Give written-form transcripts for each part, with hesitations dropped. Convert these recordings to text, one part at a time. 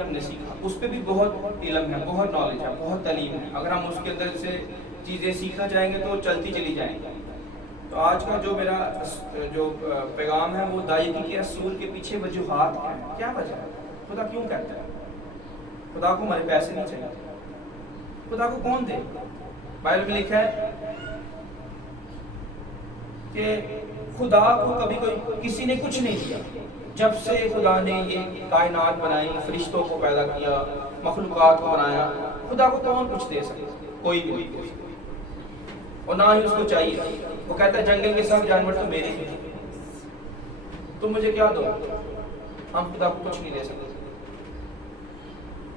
یہ ہم نے سیکھا، اس پہ بھی بہت علم ہے، بہت نالج ہے، بہت تعلیم ہے. اگر ہم اس کے اندر سے چیزیں سیکھنا چاہیں گے تو چلتی چلی جائیں گی. تو آج کا جو میرا جو پیغام ہے وہ دائیگی کے اصول کے پیچھے وجوہات ہیں. کیا وجہ ہے؟ خدا کیوں کہتا ہے؟ خدا کو ہمارے پیسے نہیں چاہیے. خدا کو کون دے؟ بائبل میں لکھا ہے کہ خدا کو کبھی کوئی کسی نے کچھ نہیں دیا. جب سے خدا نے یہ کائنات بنائی، فرشتوں کو پیدا کیا، مخلوقات کو بنایا، خدا کو کون کچھ دے سکے؟ کوئی بھی نہیں دے سکتا، اور نہ ہی اس کو چاہیے. وہ کہتا ہے جنگل کے سب جانور تو میرے ہیں، تم مجھے کیا دو؟ ہم خدا کو کچھ نہیں دے سکتے،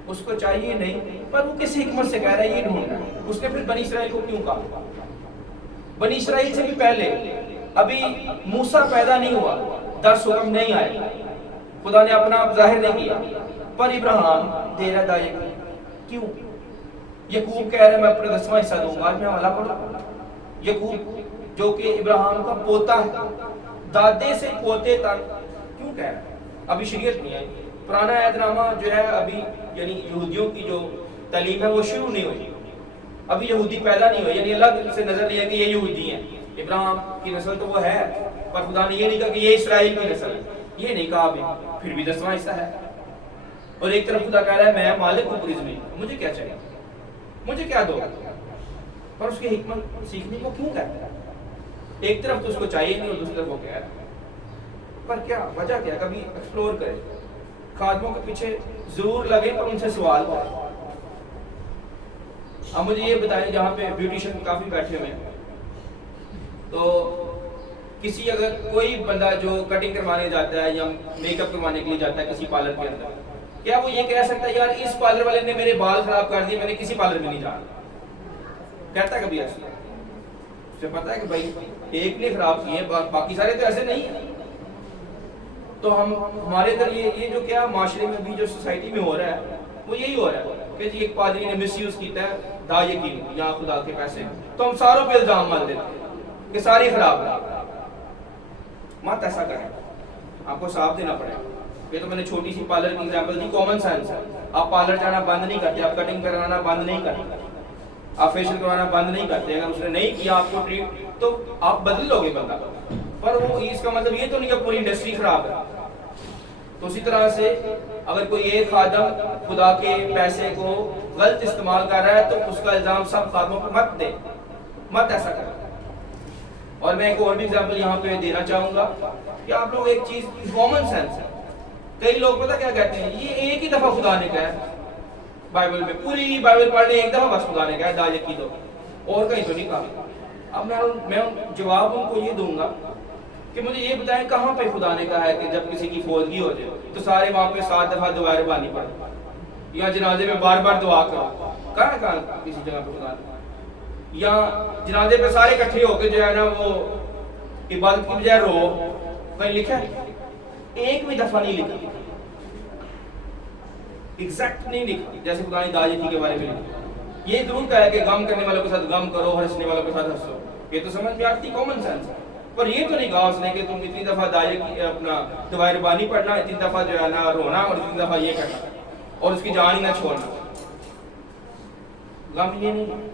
اس کو چاہیے نہیں. پر وہ کس حکمت سے کہہ رہا ہے یہ ڈھونڈ رہا ہے. اس نے پھر بنی اسرائیل کو کیوں کہا؟ بنی اسرائیل سے بھی پہلے ابھی موسیٰ پیدا نہیں ہوا، 10 حکم نہیں آئے، خدا نے اپنا آپ ظاہر نہیں کیا، پر ابراہیم دے رہا دائیں. کیوں؟ یعقوب کہہ رہا ہے میں اپنا 10واں حصہ دوں گا. آج میں حوالہ پڑھوں. یعقوب جو کہ ابراہیم کا پوتا ہے، دادے سے پوتے تک کیوں کہہ رہا ہے؟ ابھی شریعت نہیں ہے، پرانا عہد نامہ جو ہے ابھی یعنی یہودیوں کی جو تعلیم ہے وہ شروع نہیں ہوئی، ابھی یہودی پیدا نہیں ہوئے. یعنی اللہ سے نظر لیا کہ یہ یہودی ہیں، ابراہیم کی نسل تو وہ ہے، پر خدا نے یہ نہیں کہا کہ یہ اسرائیل کی نسل ہے، یہ نہیں کہا. ابھی پھر بھی 10واں حصہ ہے. اور ایک طرف خدا کہہ رہا ہے میں مالک ہوں پوری زمین، مجھے کیا چاہیے، مجھے کیا دو؟ پر اس کی حکمت سیکھنے کو کیوں کہتا ہے؟ ایک طرف تو اس کو چاہیے نہیں اور دوسری طرف وہ کہہ رہا ہے. پر کیا وجہ کیا؟ کبھی ایکسپلور کرے، خادموں کے پیچھے ضرور لگے پر ان سے سوال کرے. اب مجھے یہ بتائیں، جہاں پہ بیوٹیشین کافی بیٹھے ہوئے ہیں، تو کسی اگر کوئی بندہ جو کٹنگ کروانے جاتا ہے یا میک اپ کروانے کے لیے جاتا ہے کسی پارلر کے اندر، کیا وہ یہ کہہ سکتا ہے یار اس پارلر والے نے میرے بال خراب کر دیے، میں نے کسی پارلر میں نہیں جانا؟ کہتا ہے کبھی ایسا؟ اسے پتا ہے کہ بھائی ایک نے خراب کیے، باقی سارے تو ایسے نہیں ہیں. تو ہمارے ادھر یہ جو کیا معاشرے میں بھی جو سوسائٹی میں ہو رہا ہے وہ یہی ہو رہا ہے کہ جی ایک پادری نے مس یوز کیتا ہے دا یقین یا خدا کے پیسے، تو ہم ساروں پہ الزام مار دیتے ہیں کہ ساری خراب ہے. مت ایسا کریں، آپ کو صاف دینا پڑے گا. یہ تو میں نے چھوٹی سی پارلر کی ایگزامپل دی، کامن سینس ہے. آپ پارلر جانا بند نہیں کرتے، آپ کٹنگ کروانا بند نہیں کرتے، آپ فیشل کروانا بند نہیں کرتے. اگر اس نے نہیں کیا آپ کو ٹریٹ تو آپ بدل لو گے بندہ، پر وہ اس کا مطلب یہ تو نہیں کہ پوری انڈسٹری خراب ہے. تو اسی طرح سے اگر کوئی ایک خادم خدا کے پیسے کو غلط استعمال کر رہا ہے تو اس کا الزام سب خادموں پر مت دے، مت ایسا کریں. اور میں ایک اور بھی ایگزامپل یہاں پہ دینا چاہوں گا کہ آپ لوگ ایک چیز کامن سینس ہے. کئی لوگ پتہ کیا کہتے ہیں، یہ ایک ہی دفعہ خدا نے کہا ہے بائبل میں، پوری بائبل پڑھ لیں ایک دفعہ بس خدا نے کہا ہے دا یقین دو، اور کہیں تو نہیں کہا. اب میں جواب ان کو یہ دوں گا کہ مجھے یہ بتائیں کہاں پہ خدا نے کہا ہے کہ جب کسی کی فوتگی ہو جائے تو سارے وہاں پہ 7 دفعہ دعائیں ربانی پڑھیں یا جنازے میں بار بار دعا کرو؟ کہاں کسی جگہ پہ خدا نے؟ یا جنازے پہ سارے اکٹھے ہو کے جو ہے نا وہ عبادت کی بجائے رو، کہیں لکھا ہے؟ ایک بھی دفعہ نہیں لکھا، ایگزیکٹ نہیں لکھا جیسے خدا نے داجتی کے بارے میں لکھا. یہ ضرور کہا ہے کہ غم کرنے والوں کے ساتھ غم کرو، ہنسنے والوں کے ساتھ ہنسو. یہ تو سمجھ میں آتی کامن سینس ہے. پر یہ تو نہیں کہا اس نے کہ تم اتنی دفعہ اپنا دعائیں ربانی پڑھنا، اتنی دفعہ جو ہے نا رونا، اور اتنی دفعہ یہ کرنا اور اس کی جان ہی نہ چھوڑنا. غم یہ نہیں.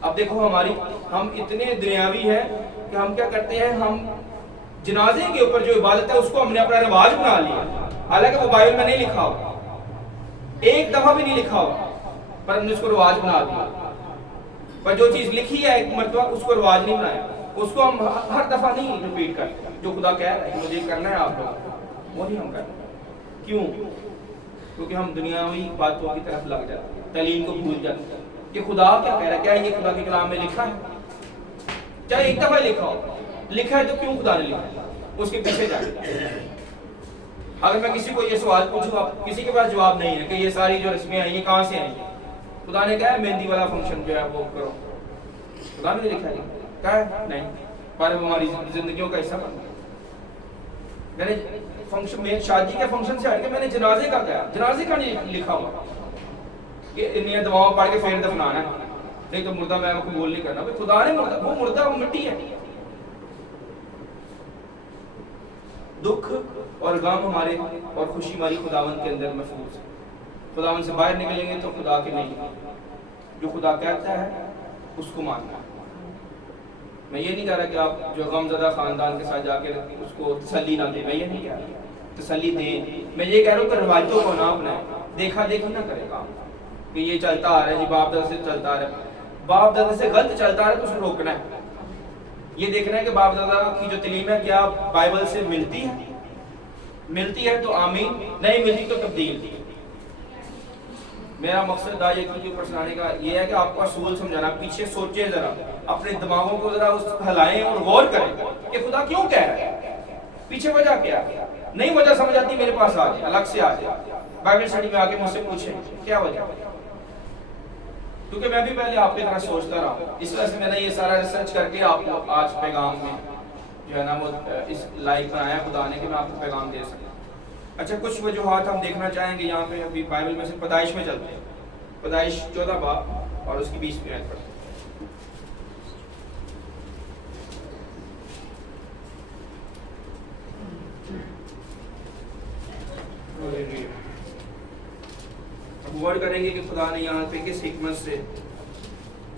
اب دیکھو ہم اتنے دنیاوی ہیں کہ ہم کیا کرتے ہیں، ہم جنازے کے اوپر جو عبادت ہے اس کو ہم نے اپنا رواج بنا لیا، حالانکہ وہ بائبل میں نہیں لکھا ہوا، ایک دفعہ بھی نہیں لکھا ہوا، پر ہم نے اس کو رواج بنا دیا. پر جو چیز لکھی ہے ایک مرتبہ اس کو رواج نہیں بنایا، اس کو ہم ہر دفعہ نہیں ریپیٹ کرتے. جو خدا کہہ رہا ہے کہ مجھے کرنا ہے آپ لوگ وہ نہیں ہم کرتے. کیوں؟ کیونکہ ہم دنیاوی باتوں کی طرف لگ جاتے ہیں، تعلیم کو بھول جاتے ہیں کہ خدا کیا کہہ رہا ہے. کیا یہ خدا کے کلام میں لکھا ہے؟ چاہے ایک دفعہ لکھا ہو، لکھا ہے تو کیوں خدا نے لکھا ہے؟ اس کے پیچھے جائے. اگر میں کسی کو یہ سوال پوچھوں، آپ کسی کے پاس جواب نہیں ہے کہ یہ ساری جو رسمیں ہیں یہ کہاں سے ہیں، خدا نے کہا ہے مہندی والا فنکشن جو ہے وہ کرو، خدا نے لکھا ہے؟ کہا ہے نہیں، پر ہماری زندگیوں کا حصہ بن گیا. میں نے فنکشن میں شادی کے فنکشن سے ہٹ کے میں نے جنازے کا کہا، جنازے کا نہیں لکھا ہوا کہ انہیں دعاؤں پڑھ کے پھر دفنانا ہے، نہیں تو مردہ میں قبول نہیں کرنا. خدا نے وہ مردہ وہ مٹی ہے. دکھ اور غم ہمارے اور خوشی ہماری خداوند کے اندر محفوظ ہے. خداوند سے باہر نکلیں گے تو خدا کے نہیں، جو خدا کہتا ہے اس کو ماننا. میں یہ نہیں کہہ رہا کہ آپ جو غم زدہ خاندان کے ساتھ جا کے اس کو تسلی نہ دیں، میں یہ نہیں کہہ رہا، تسلی دیں. میں یہ کہہ رہا ہوں کہ روایتوں کو نہ اپنائیں، دیکھا دیکھی نہ کرے کام کہ یہ چلتا آ رہا ہے جی باپ دادا سے چلتا آ رہا ہے، باپ دادا سے غلط چلتا آ رہا ہے تو اسے روکنا ہے. یہ دیکھنا ہے کہ باپ دادا کی جو تعلیم ہے کیا بائبل سے ملتی ہے تو آمین، نہیں ملتی تو تبدیل. میرا مقصد داعیہ کے اوپر سنانے کا یہ ہے کہ آپ کو اصول سمجھانا. پیچھے سوچیں ذرا، اپنے دماغوں کو ذرا اس ہلائیں اور غور کریں کہ خدا کیوں کہہ رہا ہے، پیچھے وجہ کیا ہے. نہیں وجہ سمجھ آتی میرے پاس آ جائے، الگ سے آ جائے، بائبل اسٹڈی میں آ کے مجھ سے پوچھیں کیا وجہ، کیونکہ میں بھی پہلے آپ کی طرح سوچتا رہا ہوں. اس وجہ سے میں نے یہ سارا ریسرچ کر کے آپ کو آج پیغام میں جو ہے نا وہ اس لائق بنایا خدا نے کہ میں آپ کو پیغام دے سکوں. اچھا کچھ وجوہات ہم دیکھنا چاہیں گے یہاں پہ. ابھی بائبل میں سے پیدائش میں چلتے ہیں، پیدائش 14 باب اور اس کی 20 آیت پڑھتے ہیں. غور کریں گے کہ خدا نے یہاں پہ کس حکمت سے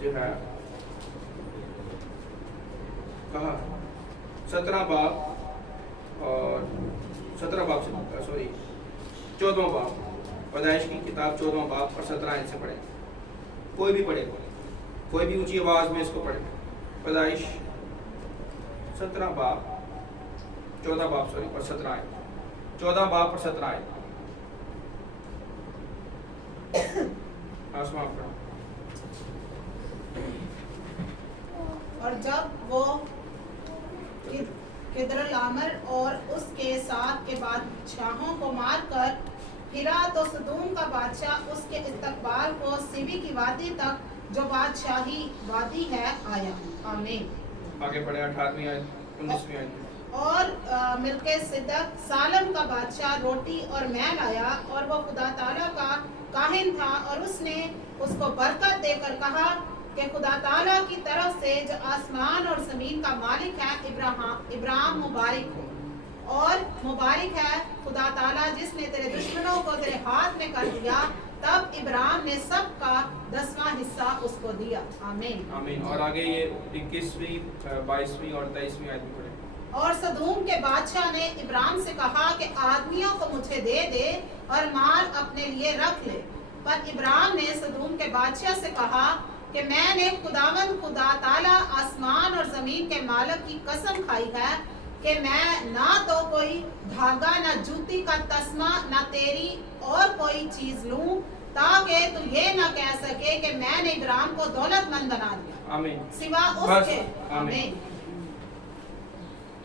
جو ہے کہا. 17 باب اور 14 باب پیدائش کی کتاب 14 باب اور 17 آیت سے پڑھیں. کوئی بھی پڑھے، کوئی بھی اونچی آواز میں اس کو پڑھے. پیدائش 14 باب اور 17 آیت. 14 باب اور 17 آیت. اور جب وہ کدرلامر اور اس کے ساتھ کے بادشاہوں کو مار کر پھرا تو سدوم کا بادشاہ اس کے استقبال کو سیوی کی وادی تک جو بادشاہی وادی ہے آیا. آمین. آگے پڑھے 18ویں آیت 19ویں آیت. اور ملک صدق سالم کا بادشاہ روٹی اور میل آیا اور وہ خدا تعالیٰ کا کاہن تھا اور اس نے اس کو برکت دے کر کہا کہ خدا تعالیٰ کی طرف سے جو آسمان اور زمین کا مالک ہے ابراہیم مبارک ہو. اور مبارک ہے خدا تعالیٰ جس نے تیرے دشمنوں کو تیرے ہاتھ میں کر دیا. تب ابراہیم نے سب کا 10واں حصہ اس کو دیا. آمین. آمین. اور آگے یہ 21ویں 22ویں اور 23ویں آیت میں پڑھیں. اور سدوم کے بادشاہ نے ابراہیم سے کہا کہ آدمیوں کو مجھے دے دے اور مال اپنے لیے رکھ لے. پر ابراہیم نے سدوم کے بادشاہ سے کہا کہ میں نے خداوند خدا تعالیٰ آسمان اور زمین کے مالک کی قسم کھائی ہے کہ میں نہ تو کوئی دھاگا نہ جوتی کا تسمہ نہ تیری اور کوئی چیز لوں تاکہ تو یہ نہ کہہ سکے کہ میں نے ابراہیم کو دولت مند بنا دیا. آمین. سوا اس کے. آمین.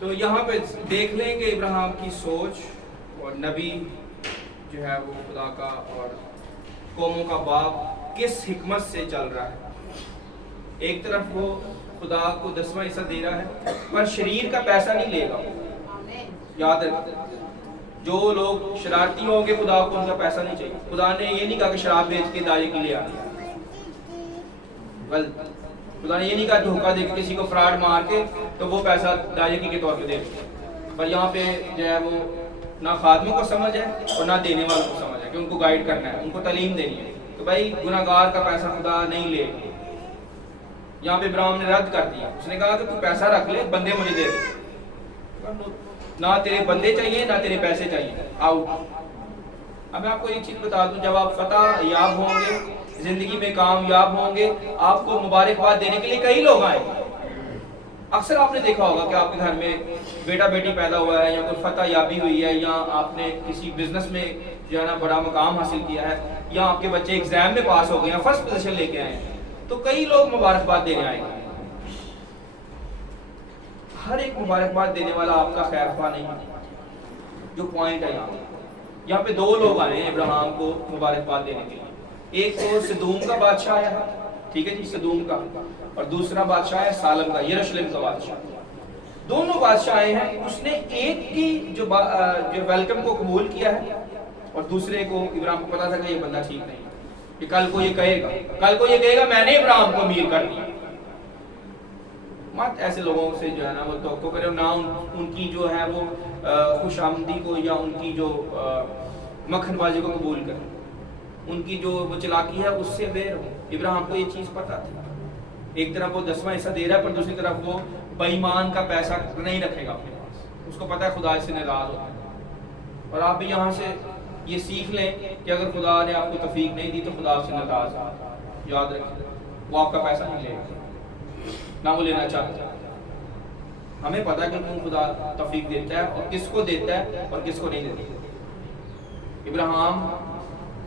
تو یہاں پہ دیکھ لیں کہ ابراہیم کی سوچ اور نبی جو ہے وہ خدا کا اور قوموں کا باپ کس حکمت سے چل رہا ہے. ایک طرف وہ خدا کو 10واں حصہ دے رہا ہے پر شریر کا پیسہ نہیں لے گا. یاد رکھیں جو لوگ شرارتی ہوں گے خدا کو ان کا پیسہ نہیں چاہیے. خدا نے یہ نہیں کہا کہ شراب بیچ کے داعیے کے لیے آنا. خدا نے یہ نہیں کہا دھوکہ دے کے کسی کو فراڈ مار کے تو وہ پیسہ داعیہ کے طور پہ دے. پر یہاں پہ جو ہے وہ نہ خادموں کو سمجھ ہے اور نہ دینے والوں کو سمجھ ہے کہ ان کو گائیڈ کرنا ہے، ان کو تعلیم دینی ہے کہ بھائی گناہ گار کا پیسہ خدا نہیں لے. یہاں پہ ابراہیم نے رد کر دیا. اس نے کہا کہ تو پیسہ رکھ لے، بندے مجھے دے دے. نہ تیرے بندے چاہیے نہ تیرے پیسے چاہیے. آؤٹ. اب میں آپ کو ایک چیز بتا دوں، جب آپ فتح یاب ہوں گے، زندگی میں کامیاب ہوں گے، آپ کو مبارکباد دینے کے لیے کئی لوگ آئیں گے. اکثر آپ نے دیکھا ہوگا کہ آپ کے گھر میں بیٹا بیٹی پیدا ہوا ہے یا کوئی فتح یابی ہوئی ہے یا آپ نے کسی بزنس میں جو ہے نا بڑا مقام حاصل کیا ہے یا آپ کے بچے ایگزام میں پاس ہو گئے ہیں، فرسٹ پوزیشن لے کے آئے ہیں، تو کئی لوگ مبارکباد دینے آئیں گے. ہر ایک مبارکباد دینے والا آپ کا خیر خواہ نہیں. جو پوائنٹ ہے یہاں پہ 2 لوگ آئے ہیں ابراہیم کو مبارکباد دینے کے لیے. ایک تو سدوم کا بادشاہ آیا ہے، ٹھیک ہے جی، سدوم کا، اور دوسرا بادشاہ ہے سالم کا، یروشلم کا بادشاہ. دونوں بادشاہ آئے ہیں. اس نے ایک کی جو ویلکم کو قبول کیا ہے اور دوسرے کو ابراہیم کو پتا تھا کہ یہ بندہ ٹھیک نہیں ہے، کہ کل کو یہ کہے گا میں نے ابراہیم کو امیر کر دیا. مت ایسے لوگوں سے جو ہے نا وہ توقع کرے، نہ ان کی جو ہے وہ خوش آمدی کو یا ان کی جو مکھن بازی کو قبول کرے. ان کی جو وہ چلاکی ہے اس سے اویئر ہوں. ابراہیم کو یہ چیز پتہ تھی. ایک طرف وہ 10واں حصہ دے رہا ہے پر دوسری طرف وہ بے ایمان کا پیسہ نہیں رکھے گا اپنے پاس. اس کو پتہ ہے خدا اس سے ناراض ہوتا ہے. اور آپ بھی یہاں سے یہ سیکھ لیں کہ اگر خدا نے آپ کو توفیق نہیں دی تو خدا آپ سے ناراض ہے. یاد رکھیں وہ آپ کا پیسہ نہیں لے گا نہ وہ لینا چاہتا. ہمیں پتہ ہے کہ کیوں خدا توفیق دیتا ہے اور کس کو دیتا ہے اور کس کو نہیں دیتا. ابراہیم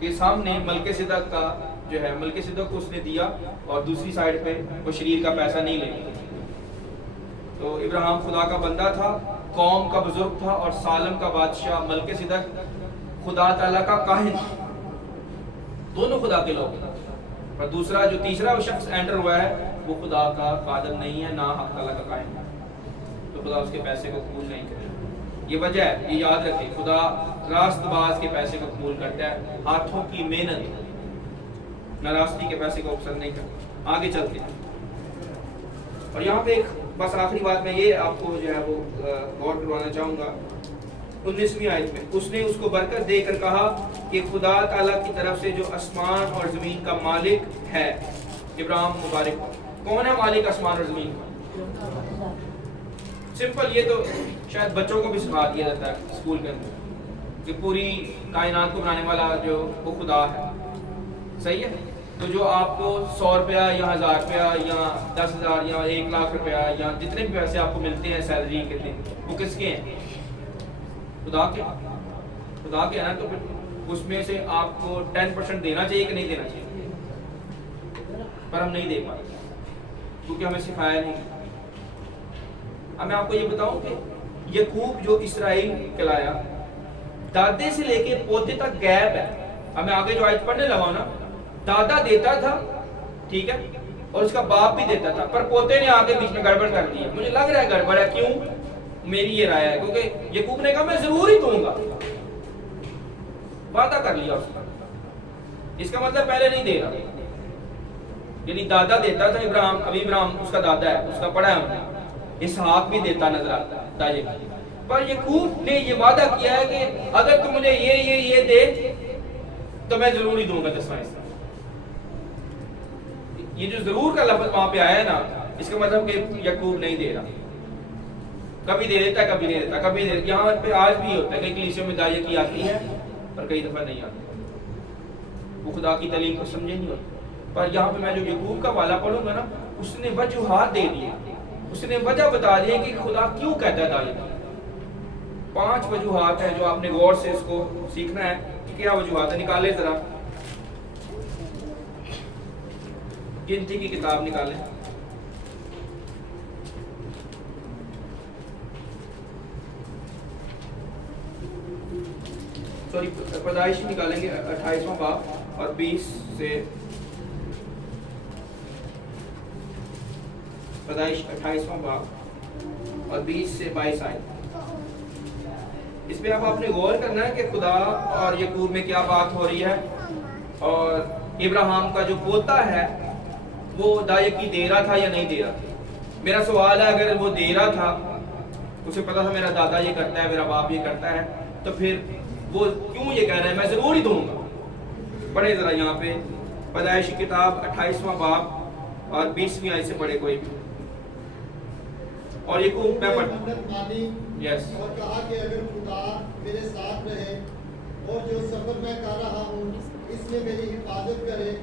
کے سامنے ملک صدق کا جو ہے ملک صدق کو اس نے دیا اور دوسری سائڈ پہ وہ شریر کا پیسہ نہیں لے. تو ابراہیم خدا کا بندہ تھا, قوم کا بزرگ تھا اور سالم کا بادشاہ. ملک صدق خدا تعالیٰ کا کاہن, دونوں خدا کے لوگ. اور دوسرا جو تیسرا وہ شخص انٹر ہوا ہے وہ خدا کا خادم نہیں ہے, نہ حق تعالیٰ کا کاہن. تو خدا اس کے پیسے کو قبول نہیں کرے. یہ وجہ ہے, یہ یاد رکھیں, خدا راست باز کے پیسے کو قبول کرتا ہے, ہاتھوں کی محنت ناراستی کے پیسے کو پسند نہیں کرتا. آگے چلتے ہیں. اور یہاں پہ ایک بس آخری بات میں یہ آپ کو جو ہے وہ غور کروانا چاہوں گا. 19ویں آیت میں اس نے اس کو برکت دے کر کہا کہ خدا تعالیٰ کی طرف سے جو آسمان اور زمین کا مالک ہے. ابراہیم مبارک کون ہے مالک آسمان اور زمین کا؟ سمپل, یہ تو شاید بچوں کو بھی سکھا دیا جاتا ہے اسکول کے اندر کہ پوری کائنات کو بنانے والا جو وہ خدا ہے. صحیح ہے. تو جو آپ کو 100 روپیہ یا 1000 روپیہ یا 10,000 یا 1 لاکھ روپیہ یا جتنے بھی پیسے آپ کو ملتے ہیں سیلری کے دن, وہ کس کے ہیں؟ خدا کے. خدا کے ہے نا. تو پھر اس میں سے آپ کو 10% دینا چاہیے کہ نہیں دینا چاہیے؟ پر ہم نہیں دے پاتے کیونکہ ہمیں سکھایا نہیں. اب میں آپ کو یہ بتاؤں کہ یعقوب جو اسرائیل کہلایا, دادے سے لے کے پوتے تک گیپ ہے. اب میں آگے جو آیت پڑھنے لگا ہوں نا, دادا دیتا تھا, ٹھیک ہے, اور اس کا باپ بھی دیتا تھا, پر پوتے نے آگے بیچ میں گڑبڑ کر دی ہے. مجھے لگ رہا ہے گڑبڑ ہے. کیوں؟ میری یہ رائے ہے کیونکہ یعقوب نے کہا میں ضرور ہی دوں گا, وعدہ کر لیا اس کا. اس کا مطلب پہلے نہیں دے رہا. یعنی دادا دیتا تھا ابراہیم, ابھی ابراہیم اس کا دادا ہے, اس کا پڑھا ہے ہم نے. اسحاق بھی دیتا نظر آتا ہے. پر یعقوب نے یہ وعدہ کیا ہے کہ اگر تم مجھے یہ دے تو میں ضرور ہی دوں گا 10واں حصہ. یہ جو ضرور کا لفظ وہاں پہ آیا ہے نا, اس کا مطلب کہ یعقوب نہیں دے رہا. کبھی دے دیتا ہے, کبھی نہیں دیتا, کبھی دے. یہاں پہ آج بھی ہوتا ہے کہ کلیسیوں میں دعائیں کی آتی ہے پر کئی دفعہ نہیں آتی. وہ خدا کی تعلیم کو سمجھے نہیں ہوتی. پر یہاں پہ میں جو یعقوب کا والا پڑھوں گا نا, اس نے وجوہات دے دی, اس نے وجہ بتا دی کہ خدا کیوں کہتا ہے دعائیں. 5 وجوہات ہیں جو آپ نے غور سے اس کو سیکھنا ہے. کیا وجوہات ہیں؟ نکالے ذرا, گنتی کی کتاب نکالیں. سوری, پیدائش نکالیں گے 28واں باب اور 20 سے. پیدائش 28واں باب اور 20 سے 22 آیت. اس پہ اب آپ نے غور کرنا ہے کہ خدا اور یعقوب میں کیا بات ہو رہی ہے. اور ابراہیم کا جو پوتا ہے وہ دائیکی دے رہا تھا یا نہیں دے رہا تھا. میرا سوال ہے, اگر وہ دے رہا تھا, اسے پتا تھا میرا دادا یہ کرتا ہے, میرا باپ یہ کرتا ہے, تو پھر وہ کیوں یہ کہہ رہا ہے میں ضرور ہی دوں گا؟ پڑھے ذرا یہاں پہ پیدائش کی کتاب 28واں باب اور 20ویں آیت سے پڑھے کوئی بھی. اور یعقوب میں پڑھتا یس. اور کہا کہ اگر خدا میرے ساتھ رہے اور جو سفر میں کر رہا ہوں اس میں میری حفاظت کرے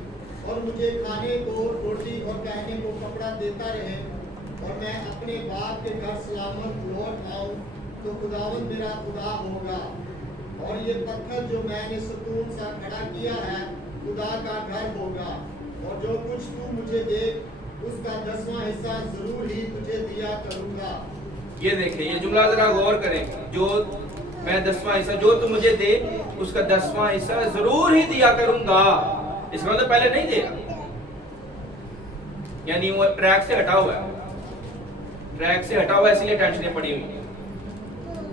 اور مجھے کھانے کو روٹی اور پہننے کو کپڑا دیتا رہے اور میں اپنے باپ کے گھر سلامت لوٹ آؤں تو خداوند میرا خدا ہوگا اور یہ پتھر جو میں نے ستون سا کھڑا کیا ہے خدا کا گھر ہوگا اور جو کچھ تو مجھے دے اس کا 10واں حصہ ضرور ہی تجھے دیا کروں گا. یہ دیکھیں, یہ جملہ ذرا غور کریں, جو میں 10واں حصہ جو تم مجھے دے اس کا 10واں حصہ ضرور ہی دیا کروں گا. اس کا مطلب پہلے نہیں دے گا, یعنی وہ ٹریک سے ہٹا ہوا ہے. ٹریک سے ہٹا ہوا ہے, اس لیے ٹینشنیں پڑی ہوئی.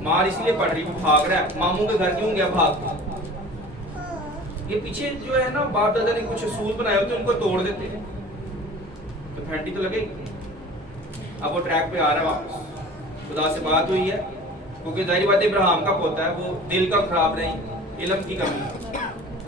مار اس لیے پڑ رہی, وہ بھاگ رہا ہے. ماموں کے گھر کیوں گیا بھاگ؟ یہ پیچھے جو ہے نا باپ دادا نے کچھ اصول بنائے ہوتے ان کو توڑ دیتے ہیں تو پھینٹی تو لگے گی. اب وہ ٹریک پہ آ رہا ہے واپس. خدا سے بات ہوئی ہے کیونکہ ظاہری بات ابراہیم کا پوتا ہے, وہ دل کا خراب نہیں, علم کی کمی.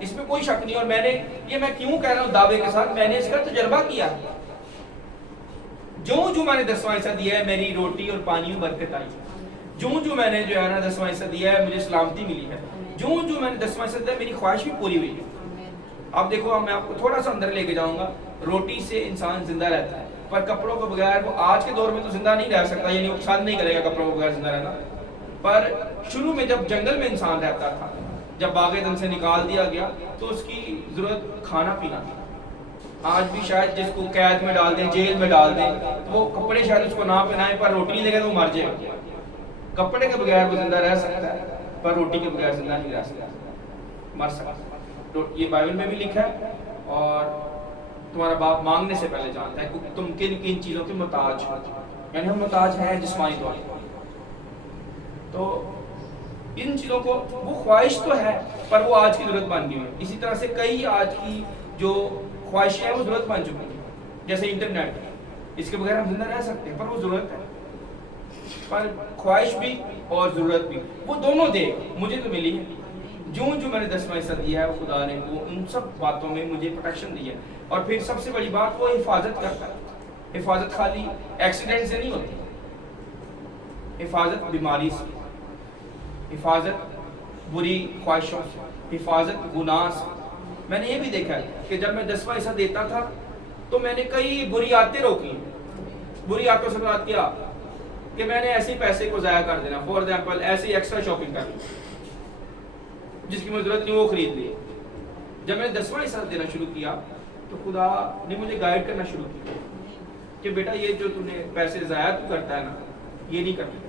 اس میں کوئی شک نہیں. اور میں نے یہ میں کیوں کہہ رہا ہوں دعوے کے ساتھ, میں نے اس کا تجربہ کیا. جو میں نے 10واں حصہ دیا ہے میری روٹی اور پانی میں برکت آئی. جو میں نے جو ہے نا 10واں حصہ دیا ہے مجھے سلامتی ملی ہے. جو میں نے 10واں حصہ دیا میری خواہش بھی پوری ہوئی ہے. اب دیکھو میں آپ کو تھوڑا سا اندر لے کے جاؤں گا. روٹی سے انسان زندہ رہتا ہے, پر کپڑوں کے بغیر وہ آج کے دور میں تو زندہ نہیں رہ سکتا, یعنی وہ پسند نہیں کرے گا کپڑوں کے بغیر زندہ رہنا. پر شروع میں جب جنگل میں انسان رہتا تھا, جب باغ عدن سے نکال دیا گیا تو اس کی ضرورت کھانا پینا تھی. آج بھی شاید جس کو قید میں ڈال دیں, جیل میں ڈال دیں, تو وہ کپڑے شاید اس کو نہ پہنائیں, پر روٹی نہیں دے گا تو وہ مر جائے گا. کپڑے کے بغیر وہ زندہ رہ سکتا ہے, پر روٹی کے بغیر زندہ نہیں رہ سکتا, مر سکتا. یہ بائبل میں بھی لکھا ہے. اور تمہارا باپ مانگنے سے پہلے جانتا ہے کہ تم کن کن چیزوں کے محتاج ہو. یعنی ہم محتاج ہیں جسمانی طور پر. تو ان چیزوں کو وہ خواہش تو ہے, پر وہ آج کی ضرورت بن گئی ہے. اسی طرح سے کئی آج کی جو خواہشیں ہیں وہ ضرورت بن چکی ہیں, جیسے انٹرنیٹ. اس کے بغیر ہم زندہ رہ سکتے ہیں, پر وہ ضرورت ہے. پر خواہش بھی اور ضرورت بھی, وہ دونوں دے مجھے تو ملی ہے. جو میں نے 10واں حصہ دیا ہے وہ خدا نے وہ ان سب باتوں میں مجھے پروٹیکشن دی ہے. اور پھر سب سے بڑی بات وہ حفاظت کرتا ہے. حفاظت خالی ایکسیڈنٹ سے نہیں ہوتی, حفاظت بیماری سے, حفاظت بری خواہشوں سے, حفاظت گناہ سے. میں نے یہ بھی دیکھا ہے کہ جب میں 10واں حصہ دیتا تھا تو میں نے کئی بری عادتیں روکی. بری عادتوں سے بات کیا کہ میں نے ایسے پیسے کو ضائع کر دینا. فور ایگزامپل ایسی ایکسٹرا شاپنگ کر لی جس کی مجھے ضرورت نہیں, وہ خرید لی. جب میں نے 10واں حصہ دینا شروع کیا تو خدا نے مجھے گائیڈ کرنا شروع کیا کہ بیٹا یہ جو تم نے پیسے ضائع تو کرتا ہے نا, یہ نہیں کرنا.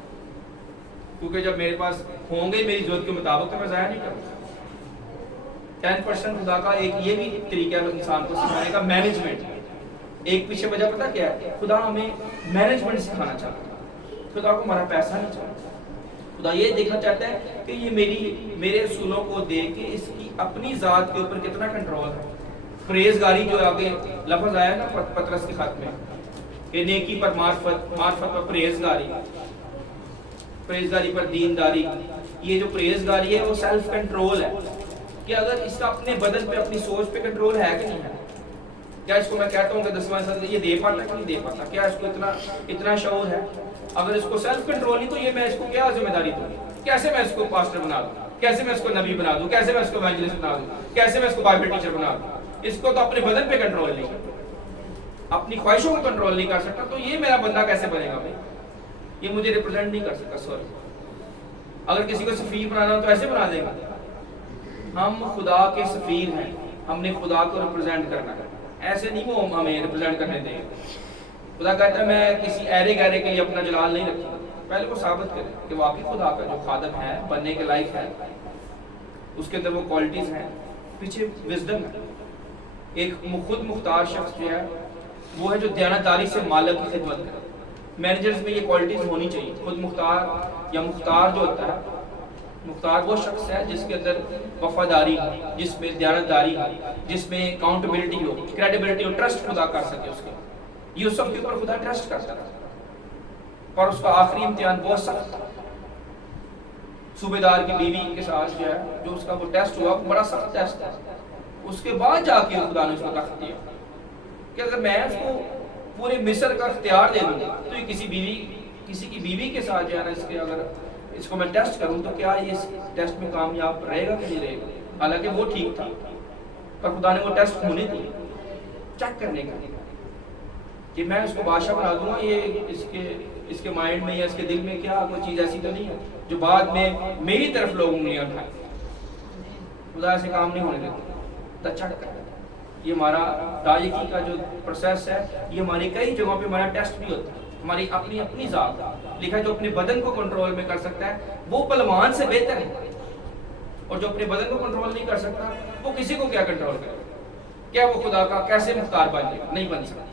کیونکہ جب میرے پاس ہوں گے میری ضرورت کے مطابق تو میں ضائع نہیں کروں. 10% خدا کا ایک یہ بھی طریقہ ہے انسان کو سکھانے کا, مینجمنٹ. ایک پیچھے وجہ پتا کیا ہے, خدا ہمیں مینجمنٹ سکھانا چاہتا ہے. خدا کو ہمارا پیسہ نہیں چاہتا. خدا یہ دیکھنا چاہتا ہے کہ یہ میرے اصولوں کو دیکھ کے اس کی اپنی ذات کے اوپر کتنا کنٹرول ہے. پرہیزگاری جو آگے لفظ آیا نا پطرس کے خط میں کہ نیکی پر معرفت, معرفت پر پرہیزگاری, پرہیزگاری پر دینداری. یہ جو پرہیزگاری ہے وہ سیلف کنٹرول ہے کہ اگر اس کا اپنے بدن پہ اپنی سوچ پہ کنٹرول ہے کہ نہیں ہے. کیا اس کو میں کہتا ہوں کہ 10واں حصہ یہ دے پاتا کہ نہیں دے پاتا, کیا اس کو اتنا شعور ہے. اگر اس کو سیلف کنٹرول نہیں تو یہ میں اس کو کیا ذمہ داری دوں, کیسے میں اس کو پاسٹر بنا دوں, کیسے میں اس کو نبی بنا دوں, کیسے میں اس کو ایونجلسٹ بنا دوں, کیسے میں اس کو بائبل ٹیچر بنا دوں. اس کو تو اپنے بدن پہ کنٹرول نہیں کرتا, اپنی خواہشوں کو کنٹرول نہیں کر سکتا, تو یہ میرا بندہ کیسے بنے گا بھائی. یہ مجھے ریپرزینٹ نہیں کر سکتا. سوری, اگر کسی کو سفیر بنانا ہو تو ایسے بنا دے گا. ہم خدا کے سفیر ہیں, ہم نے خدا کو ریپرزینٹ کرنا ہے, ایسے نہیں وہ ہمیں ریپرزینٹ کرنے دیں گے. خدا کہتا ہے میں کسی ایرے گہرے کے لیے اپنا جلال نہیں رکھوں. پہلے وہ ثابت کرے کہ واقعی خدا کا جو خادم ہے بننے کے لائق ہے, اس کے اندر وہ کوالٹیز ہیں. پیچھے وزڈم ہے. ایک خود مختار شخص جو ہے وہ ہے جو دیانتداری سے مالک کی خدمت کرے. مینیجرز میں یہ کوالٹیز ہونی چاہیے. خود مختار یا مختار جو ہوتا ہے, مختار وہ شخص ہے جس کے اندر وفاداری, جس میں دیانتداری, جس میں اکاؤنٹیبلٹی ہو, کریڈیبلٹی ہو, ٹرسٹ خدا کر سکے. اس کے یوسف کے اوپر خدا ٹرسٹ کرتا تھا, پر اس کا آخری امتحان بہت سخت تھا. صوبیدار کی بیوی کے ساتھ جو ہے جو اس کا وہ ٹیسٹ ہوا بڑا سخت ٹیسٹ تھا. اس کے بعد جا کے خدا نے اس کو تخت دیا کہ اگر میں اس کو پورے مصر کا اختیار دے دوں تو یہ کسی کی بیوی کے ساتھ جو ہے نا اس کے اگر اس کو میں ٹیسٹ کروں تو کیا یہ اس ٹیسٹ میں کامیاب رہے گا کہ نہیں رہے گا. حالانکہ وہ ٹھیک تھا, پر خدا نے وہ ٹیسٹ ہونے دیے چیک کرنے کا کہ میں اس کو بادشاہ بنا دوں گا. یہ اس کے مائنڈ میں یا اس کے دل میں کیا کوئی چیز ایسی تو نہیں ہے جو بعد میں میری طرف لوگ انگلیاں اٹھائیں. خدا ایسے کام نہیں ہونے دیتا, چیک کرتا. یہ ہمارا دایکی کا جو پروسیس ہے یہ ہماری کئی جگہوں پہ ہمارا ٹیسٹ بھی ہوتا ہے. ہماری اپنی ذات لکھا ہے جو اپنے بدن کو کنٹرول میں کر سکتا ہے وہ پہلوان سے بہتر ہے, اور جو اپنے بدن کو کنٹرول نہیں کر سکتا وہ کسی کو کیا کنٹرول کرے. کیا وہ خدا کا کیسے مختار بن جائے گا, نہیں بن سکتا.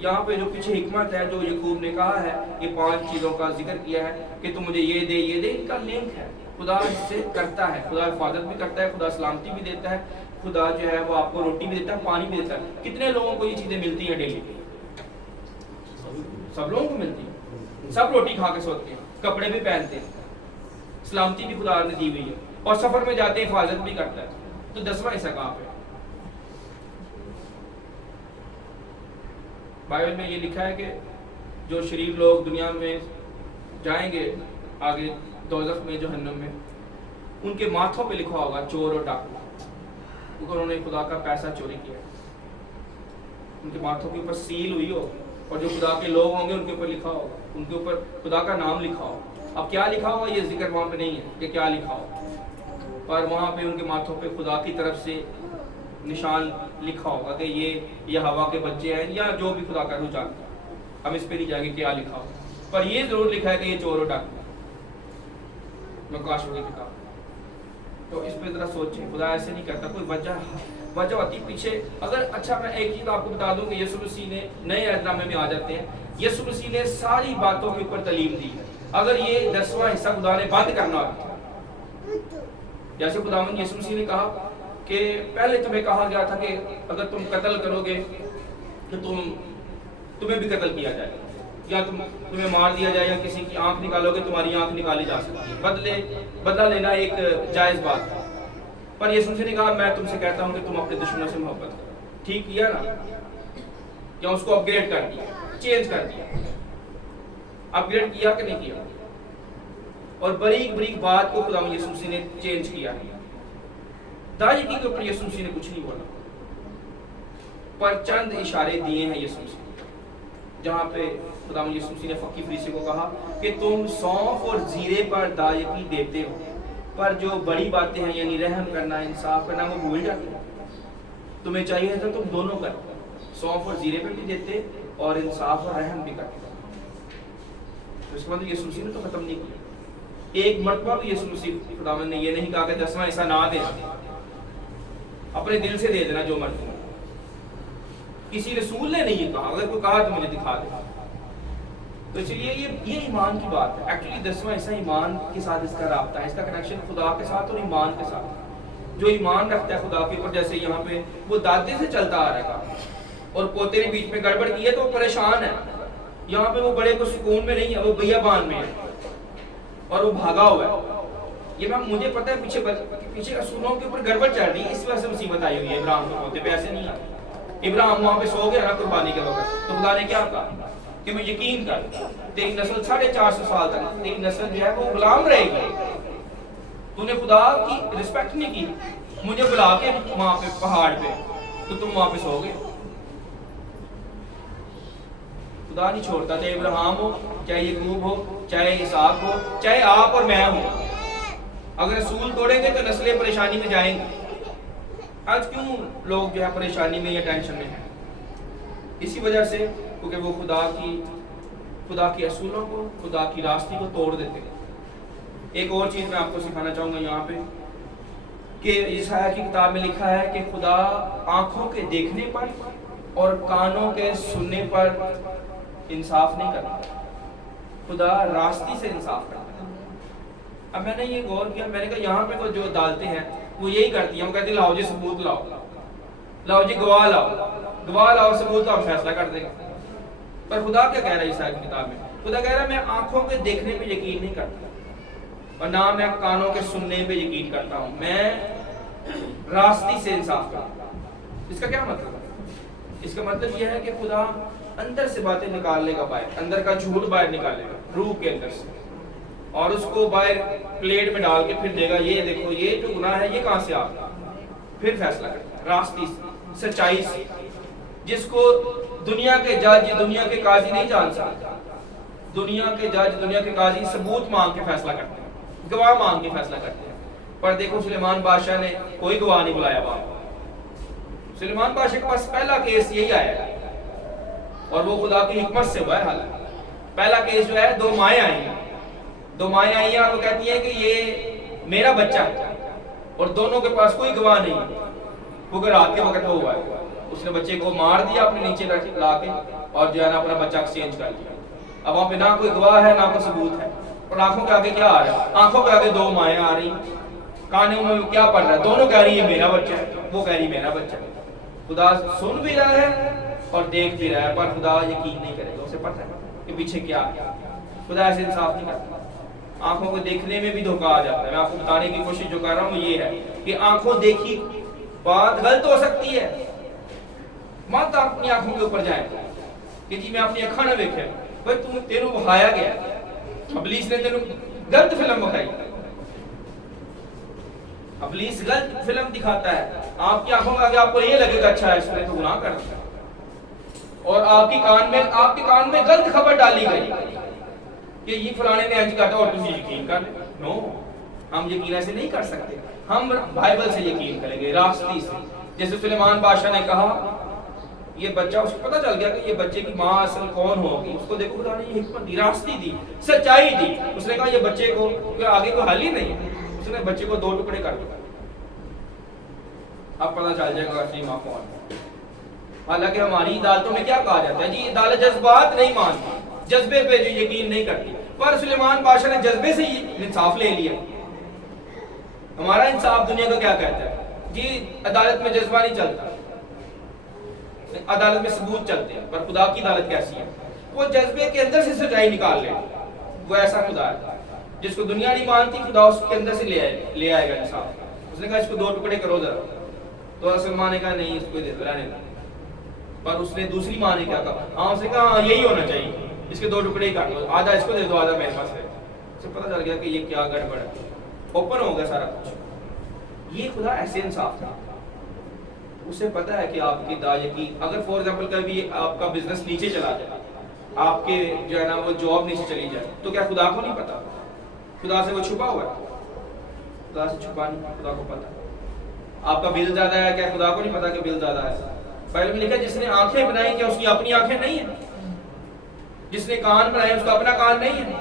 یہاں پہ جو پیچھے حکمت ہے جو یعقوب نے کہا ہے, یہ 5 چیزوں کا ذکر کیا ہے کہ تم مجھے یہ دے, ان کا لنک ہے. خدا اس سے کرتا ہے, خدا حفاظت بھی کرتا ہے, خدا سلامتی بھی دیتا ہے, خدا جو ہے وہ آپ کو روٹی بھی دیتا ہے, پانی بھی دیتا ہے. کتنے لوگوں کو یہ چیزیں ملتی ہیں ڈیلی؟ سب لوگوں کو ملتی ہیں. سب روٹی کھا کے سوتے ہیں, کپڑے بھی پہنتے ہیں, سلامتی بھی خدا نے دی ہوئی ہے, اور سفر میں جاتے ہیں حفاظت بھی کرتا ہے. تو 10واں حصہ کہاں پہ؟ بائبل میں یہ لکھا ہے کہ جو شریف لوگ دنیا میں جائیں گے آگے دوزخ میں جہنم میں، ان کے ماتھوں پہ لکھا ہوگا چور اور ڈاکو، کیونکہ انہوں نے خدا کا پیسہ چوری کیا، ان کے ماتھوں کے اوپر سیل ہوئی ہو، اور جو خدا کے لوگ ہوں گے ان کے اوپر لکھا ہوگا، ان کے اوپر خدا کا نام لکھا ہوگا۔ اب کیا لکھا ہوگا یہ ذکر وہاں پہ نہیں ہے کہ کیا لکھا ہوگا، پر وہاں پہ ان کے ماتھوں پہ خدا کی طرف سے نشان لکھا ہوگا کہ یہ ہوا کے بچے ہیں، یا جو بھی خدا کا روح جانتا ہے۔ ہم اس پہ نہیں جائیں گے کیا لکھا ہوگا، پر یہ ضرور لکھا ہے کہ یہ چور و ڈاکو مکاشفہ کی کتاب۔ تو اس پہ ذرا سوچیں، خدا ایسے نہیں کرتا، کوئی وجہ ہوتی پیچھے۔ اگر اچھا میں ایک چیز آپ کو بتا دوں کہ یسوع مسیح نے نئے عہد نامے میں آ جاتے ہیں، یسوع مسیح نے ساری باتوں کے اوپر تعلیم دی ہے۔ اگر یہ 10واں حصہ خدا نے بند کرنا ہوتا، جیسے خداوند یسوع مسیح نے کہا کہ پہلے تمہیں کہا گیا تھا کہ اگر تم قتل کرو گے تو تمہیں بھی قتل کیا جائے گا، یا تمہیں مار دیا جائے، یا کسی کی آنکھ نکالو گے تمہاری آنکھ نکالی جا سکتی ہے، بدلہ لینا ایک جائز بات ہے۔ پر یسوع مسیح نے کہا میں تم سے کہتا ہوں کہ تم اپنے دشمنوں سے محبت کرو۔ ٹھیک کیا نا؟ کیا اس کو اپ گریڈ کر دیا، چینج کر دیا، اپ گریڈ کیا کہ نہیں کیا؟ اور بریک بریک بات کو خدا یسوع مسیح نے چینج کیا ہے۔ داعیگی کے اوپر یسوع مسیح نے کچھ نہیں بولا، پر چند اشارے دیے ہیں یسوع مسیح، جہاں پہ خدا یسوع مسیح نے فقی فریسی کو کہا کہ تم سونف اور زیرے پر داعیگی دیتے ہو، پر جو بڑی باتیں ہیں یعنی رحم کرنا، انصاف کرنا، وہ بھول جاتے ہو۔ تمہیں چاہیے تھا تم دونوں کرتے، سونف اور زیرے پر بھی دیتے اور انصاف اور رحم بھی کرتے۔ تو اس کے بعد یسوع مسیح نے تو ختم نہیں کیا۔ ایک مرتبہ بھی یسوع مسیح خداوند نے یہ نہیں کہا کہ 10واں حصہ نہ دے، اپنے دل سے دے دینا جو مرضی۔ کسی رسول نے نہیں یہ کہا، اگر کوئی کہا تو مجھے دکھا دے۔ تو اس لیے یہ ایمان کی بات ہے۔ ایکچولی 10واں حصہ ایمان کے ساتھ اس کا رابطہ ہے، اس کا کنیکشن خدا کے ساتھ اور ایمان کے ساتھ۔ جو ایمان رکھتا ہے خدا کے اوپر، جیسے یہاں پہ وہ دادے سے چلتا آ رہا ہے اور پوتے نے بیچ میں گڑبڑ کی ہے تو وہ پریشان ہے، یہاں پہ وہ بڑے کو سکون میں نہیں ہے، وہ بیابان میں ہے اور وہ بھاگا ہوا ہے۔ یہ مجھے پتہ ہے پیچھے اصولوں کے اوپر گڑبڑ چل رہی ہے، اس وجہ سے مصیبت آئی ہوئی ہے۔ ابراہیم کے پوتے پہ ایسے نہیں آئی۔ ابراہیم وہاں پہ سو گیا نا قربانی کے وقت، تو خدا نے کیا کہا کہ میں یقین کر تیری نسل 450 سال تک تیری نسل جو ہے وہ غلام رہے گی۔ تو نے خدا کی رسپیکٹ نہیں کی، مجھے بلا کے وہاں پہ پہاڑ پہ، تو تم وہاں پہ سو گئے۔ خدا نہیں چھوڑتا، چاہے ابراہیم ہو، چاہے یعقوب ہو، چاہے اسحاق ہو، چاہے آپ اور میں ہوں۔ اگر رسول توڑیں گے تو نسلیں پریشانی میں جائیں گی۔ آج کیوں لوگ جو ہے پریشانی میں یا ٹینشن میں ہیں؟ اسی وجہ سے کیونکہ وہ خدا کے اصولوں کو، خدا کی راستے کو توڑ دیتے ہیں۔ ایک اور چیز میں آپ کو سکھانا چاہوں گا یہاں پہ کہ یسایہ کی کتاب میں لکھا ہے کہ خدا آنکھوں کے دیکھنے پر اور کانوں کے سننے پر انصاف نہیں کرتا، خدا راستے سے انصاف کرتا ہے۔ اب میں نے یہ غور کیا، میں نے کہا یہاں پہ جو عدالتیں ہیں وہ یہی کرتی ہیں، وہ کہتے ہیں لاؤ جی ثبوت لاؤ، لاؤ جی گواہ لاؤ ثبوت لاؤ، فیصلہ کر دیں گے۔ پر خدا کیا کہہ رہا ہے عیسائی کی کتاب میں؟ خدا کہہ رہا ہے میں آنکھوں کے دیکھنے پہ یقین نہیں کرتا اور نہ میں کانوں کے سننے پہ یقین کرتا ہوں، میں راستے سے انصاف کرتا ہوں۔ اس کا کیا مطلب ہے؟ اس کا مطلب یہ ہے کہ خدا اندر سے باتیں نکال لے گا باہر، اندر کا جھوٹ باہر نکالے گا روح کے اندر سے، اور اس کو باہر پلیٹ میں ڈال کے پھر دے گا، یہ دیکھو یہ جو گناہ ہے یہ کہاں سے آ گیا، پھر فیصلہ کرتا ہے راستے سے، سچائی سے، جس کو دنیا کے جج، دنیا کے قاضی نہیں جان سکتا۔ دنیا کے جج، دنیا کے قاضی ثبوت مانگ کے فیصلہ کرتے ہیں، گواہ مانگ کے فیصلہ کرتے ہیں۔ پر دیکھو سلیمان بادشاہ نے کوئی گواہ نہیں بلایا باپ۔ سلیمان بادشاہ کے پاس پہلا کیس یہی آیا ہے اور وہ خدا کی حکمت سے ہوا ہے۔ حالانکہ پہلا کیس جو ہے، دو مائیں آئی ہیں اور وہ کہتی ہیں کہ یہ میرا بچہ ہے، اور دونوں کے پاس کوئی گواہ نہیں ہے، کیونکہ رات کے وقت وہ ہوا ہے۔ اس نے بچے کو مار دیا اپنے نیچے لا کے، اور جو ہے نا اپنا بچہ ایکسچینج کر دیا۔ اب وہاں پہ نہ کوئی گواہ ہے نہ کوئی ثبوت ہے، اور آنکھوں کے آگے کیا آ رہا ہے؟ آنکھوں کے آگے دو مائیں آ رہی، کانوں میں کیا پڑھ رہا ہے؟ دونوں کہہ رہی ہے میرا بچہ ہے، وہ کہہ رہی میرا بچہ ہے۔ خدا سن بھی رہا ہے اور دیکھ بھی رہا ہے، پر خدا یقین نہیں کرے گا، اسے پتہ ہے کہ پیچھے کیا ہے۔ خدا ایسے انصاف نہیں کرتا۔ آنکھوں کو دیکھنے میں بھی دھوکہ آ جاتا ہے۔ میں آپ کو بتانے کی کوشش جو کر رہا ہوں یہ ہے کہ آنکھوں دیکھی بات غلط ہو سکتی ہے، مت اپنی آنکھوں کے اوپر جائیں کہ جی میں اپنی اکھاں نہ ویکھے بھائی تم تینوں بہایا گیا، ابلیس نے تینوں غلط فلم بکھائی، ابلیس غلط فلم دکھاتا ہے آپ کی آنکھوں میں آگے، آپ کو یہ لگے گا اچھا اس نے تو گناہ کر دیا، اور آپ کے کان میں غلط خبر ڈالی گئی کہ یہ فلانے نے انج کہا تھا اور تم یقین کر لیں. نو، ہم یقین ایسے نہیں کر سکتے، ہم بائبل سے یقین کریں گے، راستی سے. جیسے سلیمان بادشاہ نے کہا یہ بچہ، اس کو پتہ چل گیا کہ یہ بچے کی ماں اصل کون ہوگی، اس کو دیکھو خدا نے یہ حکمت دی، راستی دی، سچائی دی. اس نے کہا یہ بچے کو آگے کوئی حل ہی نہیں ہے، اس نے بچے کو 2 ٹکڑے کر دیا، اب پتہ چل جائے گا اصلی ماں کون ہے. حالانکہ ہماری عدالتوں میں کیا کہا جاتا ہے جی عدالت جذبات نہیں مانتی، جذبے پہ جو یقین نہیں کرتی، پر سلیمان بادشاہ نے جذبے سے ہی انصاف لے لیا. ہمارا انصاف دنیا کا کیا کہتا ہے جی عدالت میں جذبہ نہیں چلتا، عدالت میں ثبوت چلتے ہیں، پر خدا کی عدالت کیسی ہے؟ وہ جذبے کے اندر سے سچائی نکال لے. وہ ایسا خدا ہے جس کو دنیا نہیں مانتی، خدا اس کے اندر سے لے آئے گا انصاف. اس نے کہا اس کو 2 ٹکڑے کرو ذرا، تو سلمان نے کہا نہیں اس کو دے دو رہنے دو. پر اس نے دوسری ماں نے کیا کہا، ہاں اس نے کہا ہاں یہی ہونا چاہیے، اس کے 2 ٹکڑے ہی کر دو، آدھا اس کو دے دو آدھا میرے پاس ہے. اسے پتہ چل گیا کہ یہ کیا گڑبڑ ہے، اوپن ہو گیا سارا کچھ. یہ خدا ایسے انصاف تھا، اسے پتا ہے کہ آپ کی داعی کی اگر فور ایگزامپل کبھی آپ کا بزنس نیچے چلا جائے، آپ کے جو ہے نا وہ جاب نیچے چلی جائے، تو کیا خدا کو نہیں پتا؟ خدا سے وہ چھپا ہوا ہے؟ خدا سے چھپا نہیں، خدا کو پتا. آپ کا بل زیادہ ہے، کیا خدا کو نہیں پتا کہ بل زیادہ ہے؟ بائبل میں لکھا جس نے آنکھیں بنائی کیا اس کی اپنی آنکھیں نہیں ہیں؟ جس نے کان بنائے اس کا اپنا کان نہیں ہے؟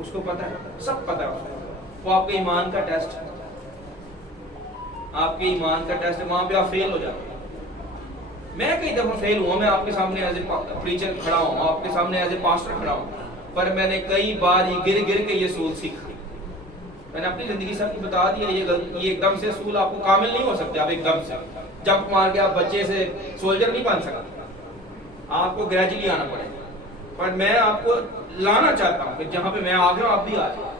اس کو پتا ہے، سب پتا ہے اس کو. وہ آپ کے ایمان کا ٹیسٹ ہے، آپ کے ایمان کا ٹیسٹ ہے، وہاں پہ آپ فیل ہو جاتے ہیں. میں کئی دفعہ فیل ہوا، میں آپ کے سامنے ایز اے پریچر کھڑا ہوں، آپ کے سامنے ایز اے پاسٹر کھڑا ہوں، پر میں نے کئی بار گر کے یہ اصول سیکھا. میں نے اپنی زندگی سے آپ کو بتا دیا یہ ایک دم سے اصول آپ کو کامل نہیں ہو سکتے. آپ ایک دم سے جمپ مار کے آپ بچے سے سولجر نہیں بن سکتے، آپ کو گریجولی آنا پڑے گا. پر میں آپ کو لانا چاہتا ہوں کہ جہاں پہ میں آ گیا ہوں آپ بھی آ جائیں.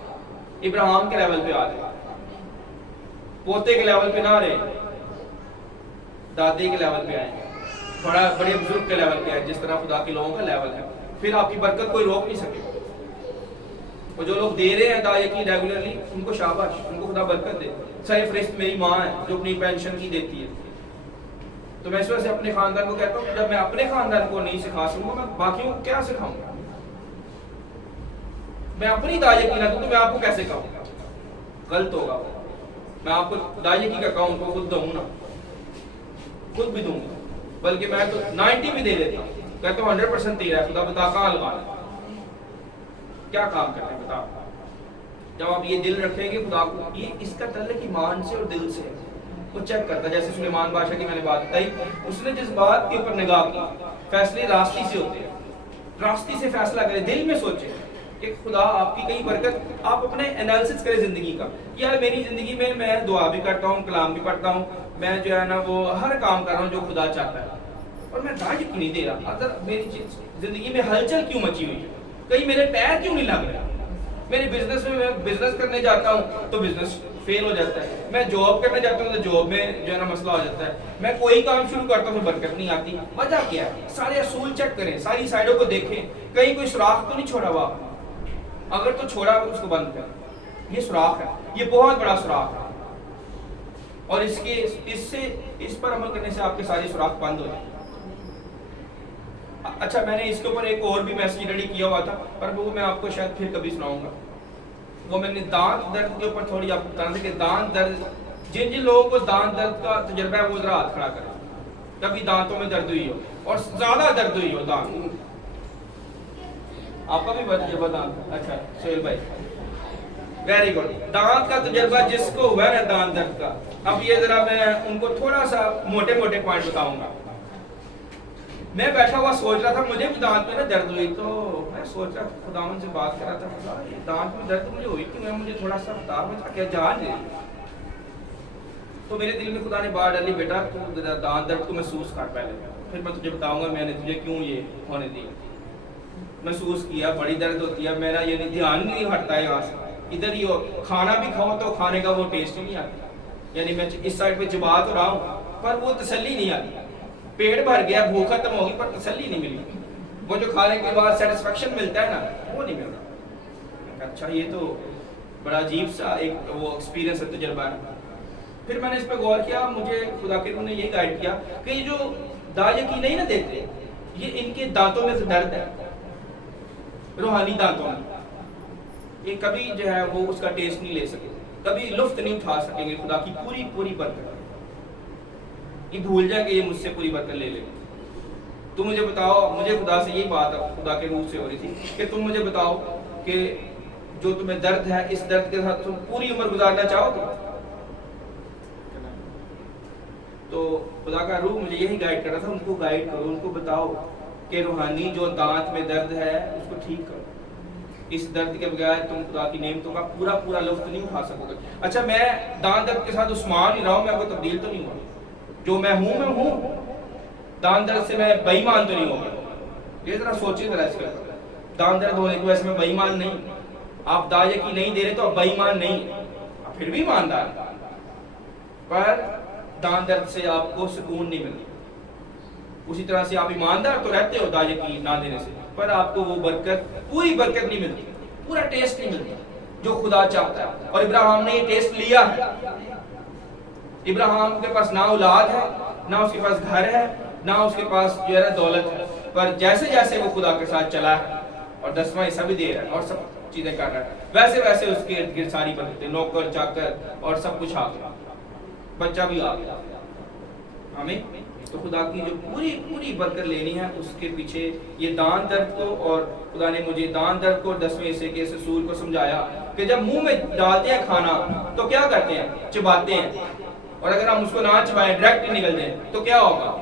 ابراہیم کے لیول پہ آ جائیں، پوتے کے لیول پہ نہ رہے، دادے کے لیول پہ آئیں، بڑے بزرگ کے لیول پہ آئیں، جس طرح خدا کے لوگوں کا لیول ہے. پھر آپ کی برکت کوئی روک نہیں سکے. اور جو لوگ دے رہے ہیں داعی کی ریگولرلی، ان کو شاباش، ان کو خدا برکت دے. سرفرست میری ماں ہے جو اپنی پینشن کی دیتی ہے. تو میں اس وجہ سے اپنے خاندان کو کہتا ہوں کہ جب میں اپنے خاندان کو نہیں سکھا سکوں میں باقیوں کو کیا سکھاؤں گا؟ میں اپنی داعی کی نہ دوں تو میں آپ کو کیسے کہوں گا؟ غلط ہوگا. میں آپ کو داعی کی کا کاؤنٹ کو خود دوں نا، خود بھی دوں گا، بلکہ میں تو 90 بھی دے دیتا ہوں، کہتا ہوں 100% تیرا ہے، خدا بتا کہاں لگانا، کیا کام کرنا ہے بتا. جب آپ یہ دل رکھیں گے خدا کو، یہ اس کا تعلق ایمان سے اور دل سے وہ چیک کرتا. جیسے سلیمان بادشاہ کی میں نے بات بتائی، اس نے جس بات کے اوپر نگاہ کی، فیصلے راستی سے ہوتے ہیں، راستی سے فیصلہ کرے، دل میں سوچے کہ خدا آپ کی کئی برکت. آپ اپنے انالیسس کریں زندگی کا، یار میری زندگی میں میں دعا بھی کرتا ہوں، کلام بھی پڑھتا ہوں، میں جو ہے نا وہ ہر کام کر رہا ہوں جو خدا چاہتا ہے، اور میں داعی کیوں نہیں دے رہا؟ اگر میری زندگی میں ہلچل کیوں مچی ہوئی ہے؟ کہیں میرے پیر کیوں نہیں لگ رہے؟ میرے بزنس میں بزنس کرنے جاتا ہوں تو بزنس فیل ہو جاتا ہے، میں جاب کرنے جاتا ہوں تو جاب میں جو ہے نا مسئلہ ہو جاتا ہے، میں کوئی کام شروع کرتا ہوں تو برکت نہیں آتی. وجہ کیا ہے؟ سارے اصول چیک کریں، ساری سائڈوں کو دیکھیں، کہیں کوئی سوراخ تو نہیں چھوڑا ہوا. اگر تو چھوڑا تو اس کو بند کر. یہ سوراخ ہے، یہ بہت بڑا سوراخ ہے، اور اس پر عمل کرنے سے آپ کے سارے سوراخ بند ہو جائیں. اچھا میں نے اس کے اوپر ایک اور بھی میسج ریڈی کیا ہوا تھا، پر وہ میں آپ کو شاید پھر کبھی سناؤں گا. وہ میں نے دانت درد کے اوپر تھوڑی آپ کو بتانا تھا کہ دانت درد، جن لوگوں کو دانت درد کا تجربہ ہے وہ ذرا ہاتھ کھڑا کریں. کبھی دانتوں میں درد ہوئی ہو اور زیادہ درد ہوئی ہو دانت. آپ کا بھی تجربہ دانت؟ اچھا سہیل بھائی ویری گڈ. دانت کا تجربہ جس کو ہوا ہے نا دانت درد کا، اب یہ ذرا میں ان کو تھوڑا سا موٹے پوائنٹ بتاؤں گا. میں بیٹھا ہوا سوچ رہا تھا، مجھے بھی دانت میں نا درد ہوئی، تو میں سوچ رہا تھا خداوند سے بات کر رہا تھا، خدا یہ دانت میں درد مجھے ہوئی کیوں ہے، مجھے تھوڑا سا بتا، میں کیا جان دے. تو میرے دل میں خدا نے بات ڈالی، بیٹا تو دانت درد کو محسوس کر پہلے، پھر میں تجھے بتاؤں گا میں نے تجھے کیوں یہ ہونے دی. محسوس کیا بڑی درد ہوتی ہے، میرا یہ دھیان نہیں ہٹتا ہے یہاں سے، ادھر ہی ہو. کھانا بھی کھاؤ تو کھانے کا وہ ٹیسٹ نہیں آتا. یعنی میں اس سائڈ پہ چبا تو رہا ہوں پر وہ تسلی نہیں آتی، پیٹ بھر گیا، بھوک ختم ہوگی پر تسلی نہیں ملی، وہ جو کھانے کے بعد سیٹسفیکشن ملتا ہے نا وہ نہیں ملتا۔ اچھا یہ تو بڑا عجیب سا ایک وہ ایکسپیرینس ہے، تجربہ ہے۔ پھر میں نے اس پہ غور کیا، مجھے خدا کے روح نے یہ گائیڈ کیا کہ یہ جو دا یقین نہیں نہ دیتے، یہ ان کے دانتوں میں سے درد ہے، روحانی دانتوں میں، یہ کبھی جو ہے وہ اس کا ٹیسٹ نہیں لے سکے، کبھی لطف نہیں اٹھا سکیں گے خدا کی پوری برکت، یہ بھول جائیں کہ یہ مجھ سے پوری برکت لے لے۔ تم مجھے بتاؤ، مجھے خدا سے یہی بات خدا کے روح سے ہو رہی تھی کہ تم مجھے بتاؤ کہ جو تمہیں درد ہے اس درد کے ساتھ تم پوری عمر گزارنا چاہو گے؟ تو خدا کا روح مجھے یہی گائیڈ کر رہا تھا، ان کو گائیڈ کرو، ان کو بتاؤ کہ روحانی جو دانت میں درد ہے اس کو ٹھیک کرو، اس درد کے بغیر تم خدا کی نعمتوں کا پورا لطف نہیں اٹھا سکو گے۔ اچھا میں دانت درد کے ساتھ عثمان ہی رہا ہوں، میں کوئی تبدیل تو نہیں ہوا، جو میں ہوں دانت درد سے میں بے ایمان تو نہیں ہوں گا۔ یہ ذرا سوچیں ذرا اس کے اوپر، دانت درد ہونے کی وجہ سے میں بے ایمان نہیں، آپ دا یقین نہیں دے رہے تو آپ بے ایمان نہیں، آپ پھر بھی ایماندار، پر دانت درد سے آپ کو سکون نہیں ملتی۔ اسی طرح سے آپ ایماندار تو رہتے ہو دا یقین نہ دینے سے، پر آپ کو وہ برکت پوری برکت نہیں ملتی، پورا ٹیسٹ نہیں ملتا جو خدا چاہتا ہے۔ اور ابراہیم نے یہ ٹیسٹ لیا ہے۔ ابراہیم کے پاس نہ اولاد ہے، نہ اس کے پاس گھر ہے، نہ اس کے پاس جو ہے دولت ہے، پر جیسے جیسے وہ خدا کے ساتھ چلا ہے اور 10واں حصہ بھی دے رہا ہے اور سب چیزیں کر رہا ہے، ویسے ویسے اس کے ارد گرد ساری برکتیں، نوکر چاکر اور سب کچھ آ گیا، بچہ بھی آ گیا۔ آمین۔ تو خدا کی جو پوری برکت لینی ہے اس کے پیچھے یہ دان درد کو، اور خدا نے مجھے دان درد کو 10ویں حصے کے اس اصول کو سمجھایا کہ جب منہ میں ڈالتے ہیں کھانا تو کیا کرتے ہیں؟ چباتے ہیں، اور اگر ہم اس کو نہ چبائیں ڈائریکٹ نکل جائیں تو کیا ہوگا؟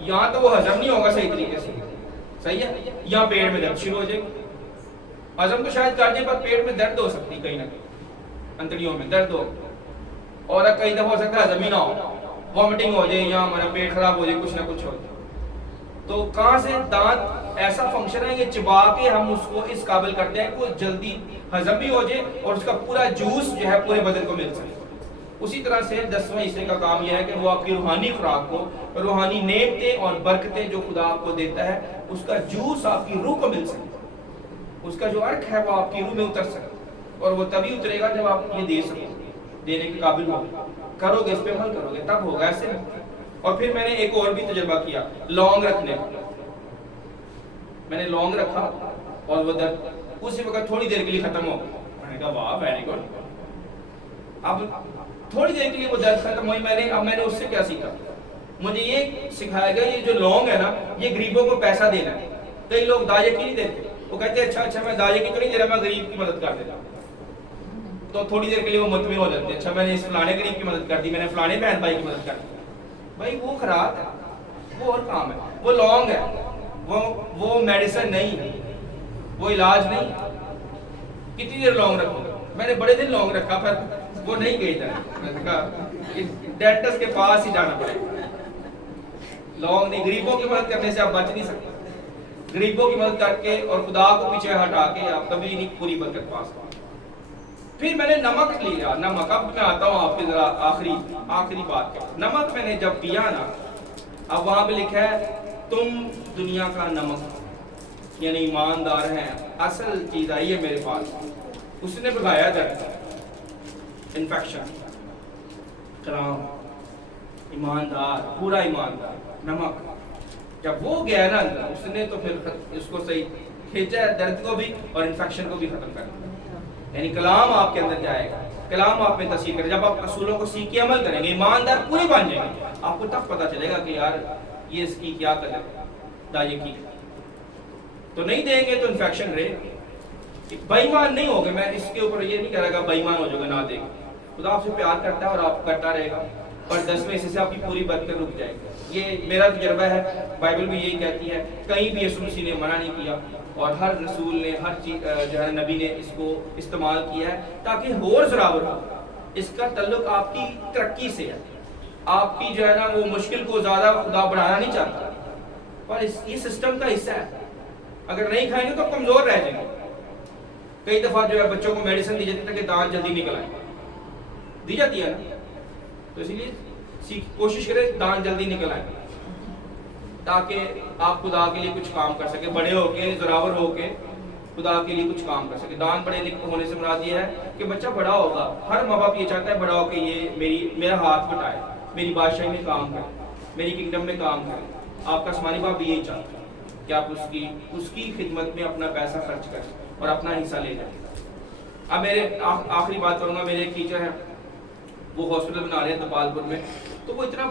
یہاں تو وہ ہضم نہیں ہوگا صحیح طریقے سے، صحیح ہے، یہاں پیٹ میں درد شروع ہو جائے گی، ہضم تو شاید کر جائے پر پیٹ میں درد ہو سکتی، کہیں نہ کہیں انتڑیوں میں درد ہو، اور کئی دفعہ ہو سکتا ہے ہضم ہی نہ ہو، وامٹنگ ہو جائے یا ہمارا پیٹ خراب ہو جائے، کچھ نہ کچھ ہو جائے۔ تو کہاں سے دانت ایسا فنکشن ہے کہ چبا کے ہم اس کو اس قابل کرتے ہیں کہ وہ جلدی ہضم بھی ہو جائے اور اس کا پورا جوس جو ہے پورے بدن کو مل سکے۔ اسی طرح سے 10واں حصے کا کام یہ ہے کہ وہ آپ کی روحانی خوراک کو، روحانی نعمتیں اور برکتیں جو خدا آپ کو دیتا ہے اس کا جوس آپ کی روح کو مل سکے، اس کا جو عرق ہے وہ آپ کی روح میں اتر سکے، اور وہ تبھی اترے گا جب آپ یہ دے سکو، دینے کے قابل ہو، کرو گے، اس پہ عمل کرو گے تب ہوگا، ایسے نہیں۔ اور پھر میں نے ایک اور بھی تجربہ کیا لونگ رکھنے کا، میں نے لونگ رکھا اور وہ درد اسی وقت تھوڑی دیر کے لیے ختم ہو گیا، میں نے کہا واہ ویری گڈ۔ اب تھوڑی دیر کے لیے وہ درد ختم ہوئی، اب میں نے اس سے کیا سیکھا؟ مجھے یہ سکھایا گیا یہ جو لونگ ہے نا یہ غریبوں کو پیسہ دینا ہے۔ کئی لوگ داعیے کی نہیں دیتے، وہ کہتے ہیں اچھا میں داعیے کی تو نہیں دے رہا، میں غریب کی مدد کر دیتا ہوں، تو تھوڑی دیر کے لیے وہ مطمئن ہو جاتے ہیں، اچھا میں نے اس فلانے غریب کی مدد کر دی، میں نے فلانے بہن بھائی کی مدد کر دی۔ بھائی وہ خراب ہے، وہ اور کام ہے، وہ لونگ ہے، وہ میڈیسن نہیں ہے، وہ علاج نہیں۔ کتنی دیر لونگ رکھو گے؟ میں نے بڑے دن لونگ رکھا پر وہ نہیں گئی تھا، میں نے کہا ڈینٹسٹ کے پاس ہی جانا پڑے گا۔ لونگ نہیں، غریبوں کی مدد کرنے سے آپ بچ نہیں سکتے، غریبوں کی مدد کر کے اور خدا کو پیچھے ہٹا کے آپ کبھی نہیں پوری برکت پا سکتے۔ پھر میں نے نمک لیا، نمک، اب میں آتا ہوں آپ کے ذرا آخری بات پہ۔ نمک میں نے جب پیا نا، اب وہاں پہ لکھا ہے تم دنیا کا نمک، یعنی ایماندار ہیں، اصل چیز آئی ہے میرے پاس، اس نے بگایا درد، انفیکشن، کلام، ایماندار، پورا ایماندار، نمک جب وہ گیا نا اندر، اس نے تو پھر اس کو صحیح کھینچا ہے، درد کو بھی اور انفیکشن کو بھی ختم کر دیا۔ یعنی کلام آپ کے اندر جائے گا، کلام آپ میں تاثیر کرے، جب آپ اصولوں کو سیکھ کے عمل کریں گے، ایماندار پورے بن جائیں گے، آپ کو تب پتہ چلے گا کہ یار یہ اس کی کیا قدر داعیے کی، تو نہیں دیں گے تو انفیکشن رہے گا۔ بے ایمان نہیں ہوگے، میں اس کے اوپر یہ نہیں کہہ رہا کہ بے ایمان ہو جاؤ گے نہ دیں گے، خدا آپ سے پیار کرتا ہے اور آپ کرتا رہے گا، اور 10ویں حصے سے آپ کی پوری برکت رک جائے گی۔ یہ میرا تجربہ ہے، بائبل بھی یہی کہتی ہے، کہیں بھی یسوع مسیح نے منع نہیں کیا، اور ہر رسول نے، ہر چیز جو ہے نبی نے اس کو استعمال کیا ہے تاکہ اور زراور ہو۔ اس کا تعلق آپ کی ترقی سے ہے، آپ کی جو ہے نا وہ مشکل کو زیادہ خدا بڑھانا نہیں چاہتا، پر یہ سسٹم کا حصہ ہے، اگر نہیں کھائیں گے تو کمزور رہ جائیں گے۔ کئی دفعہ جو ہے بچوں کو میڈیسن دی جاتی ہے کہ دانت جلدی نکل آئے، دی جاتی ہے نا، تو اسی لیے کوشش کریں دان جلدی نکل آئے تاکہ آپ خدا کے لیے کچھ کام کر سکے، بڑے ہو کے زراور ہو کے خدا کے لیے کچھ کام کر سکے۔ دان بڑے لکھے ہونے سے مراد یہ ہے کہ بچہ بڑا ہوگا، ہر ماں باپ یہ چاہتا ہے بڑا ہو کے یہ میرا ہاتھ بٹائے، میری بادشاہی میں کام کرے، میری کنگڈم میں کام کرے۔ آپ کا آسمانی باپ بھی یہی چاہتا ہے کہ آپ اس کی خدمت میں اپنا پیسہ خرچ کریں اور اپنا حصہ لے جائیں۔ اب میرے آخری بات کروں گا، میرے ایک ٹیچر ہیں، وہ ہاسپٹل بنا رہے ہیں دپال پور میں، تو وہ اتنا